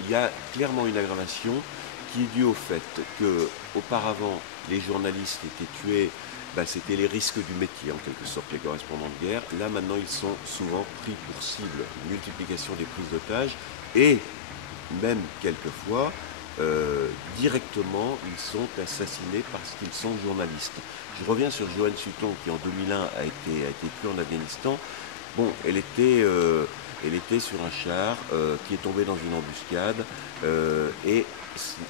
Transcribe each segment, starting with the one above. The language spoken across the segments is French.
Il y a clairement une aggravation qui est due au fait que auparavant les journalistes étaient tués, c'était les risques du métier en quelque sorte, les correspondants de guerre. Là maintenant ils sont souvent pris pour cible, multiplication des prises d'otages et même quelquefois directement ils sont assassinés parce qu'ils sont journalistes. Je reviens sur Joanne Sutton qui en 2001 a été tuée en Afghanistan. Bon, elle était sur un char qui est tombé dans une embuscade et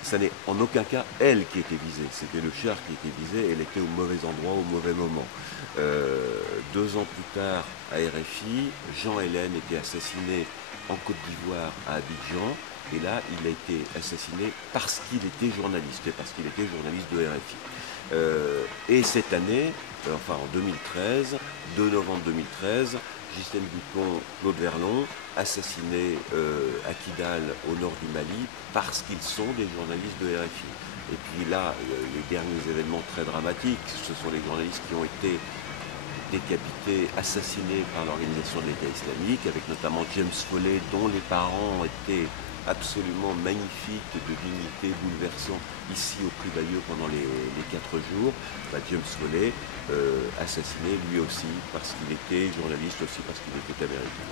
ça n'est en aucun cas elle qui était visée, c'était le char qui était visé, elle était au mauvais endroit, au mauvais moment. 2 ans plus tard, à RFI, Jean Hélène était assassiné en Côte d'Ivoire, à Abidjan, et là, il a été assassiné parce qu'il était journaliste, et parce qu'il était journaliste de RFI. Et cette année, enfin en 2013, 2 novembre 2013, Ghislaine Dupont, Claude Verlon, assassinés à Kidal, au nord du Mali, parce qu'ils sont des journalistes de RFI. Et puis là, les derniers événements très dramatiques, ce sont les journalistes qui ont été décapités, assassinés par l'organisation de l'État islamique, avec notamment James Foley, dont les parents étaient absolument magnifiques, de dignité, bouleversant, ici au Prix Bayeux pendant les 4 jours. James Foley, assassiné lui aussi, parce qu'il était journaliste, aussi parce qu'il était américain.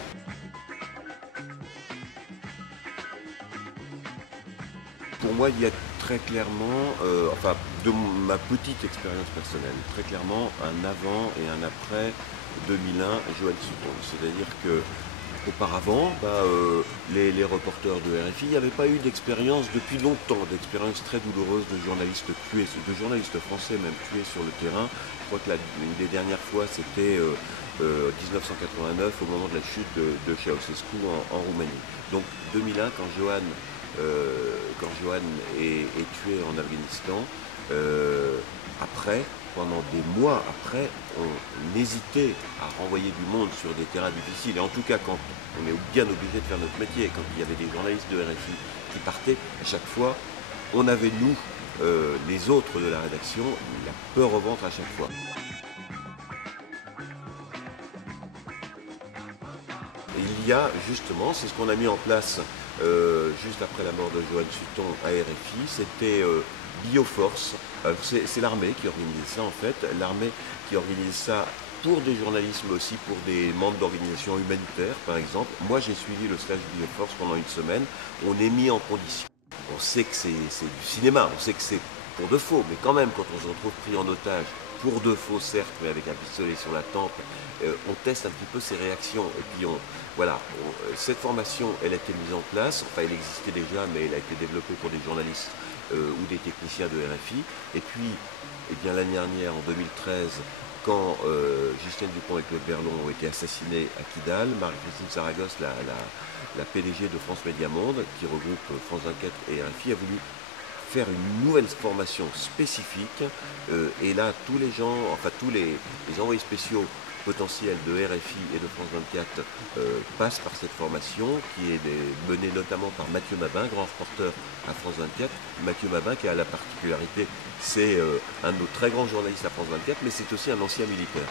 Pour moi, il y a très clairement, enfin, de ma petite expérience personnelle, très clairement un avant et un après 2001 Joanne Sutton. C'est-à-dire que auparavant, les reporters de RFI n'avaient pas eu d'expérience depuis longtemps, d'expérience très douloureuse de journalistes tués, de journalistes français même tués sur le terrain. Je crois que une des dernières fois, c'était 1989, au moment de la chute de Ceausescu en Roumanie. Donc 2001, quand Joanne est tué en Afghanistan, après, pendant des mois après, on hésitait à renvoyer du monde sur des terrains difficiles. Et en tout cas, quand on est bien obligé de faire notre métier, quand il y avait des journalistes de RFI qui partaient, à chaque fois, on avait, nous, les autres de la rédaction, la peur au ventre à chaque fois. Et il y a justement, c'est ce qu'on a mis en place juste après la mort de Joanne Sutton à RFI, c'était Bioforce. C'est l'armée qui organisait ça en fait, l'armée qui organisait ça pour des journalistes mais aussi pour des membres d'organisations humanitaires par exemple. Moi j'ai suivi le stage Bioforce pendant une semaine, on est mis en condition. On sait que c'est du cinéma, on sait que c'est pour de faux, mais quand même quand on se retrouve pris en otage, pour de faux certes, mais avec un pistolet sur la tempe, on teste un petit peu ses réactions. Et puis cette formation, elle a été mise en place, enfin elle existait déjà, mais elle a été développée pour des journalistes ou des techniciens de RFI. Et puis, eh bien, l'année dernière, en 2013, quand Ghislaine Dupont et Claude Verlon ont été assassinés à Kidal, Marie-Christine Saragosse, la PDG de France Média Monde, qui regroupe France 24 et RFI, a voulu faire une nouvelle formation spécifique. Et là, tous les gens, enfin tous les envoyés spéciaux potentiels de RFI et de France 24 passent par cette formation qui est menée notamment par Mathieu Mabin, grand reporter à France 24. Mathieu Mabin qui a la particularité, c'est un de nos très grands journalistes à France 24, mais c'est aussi un ancien militaire.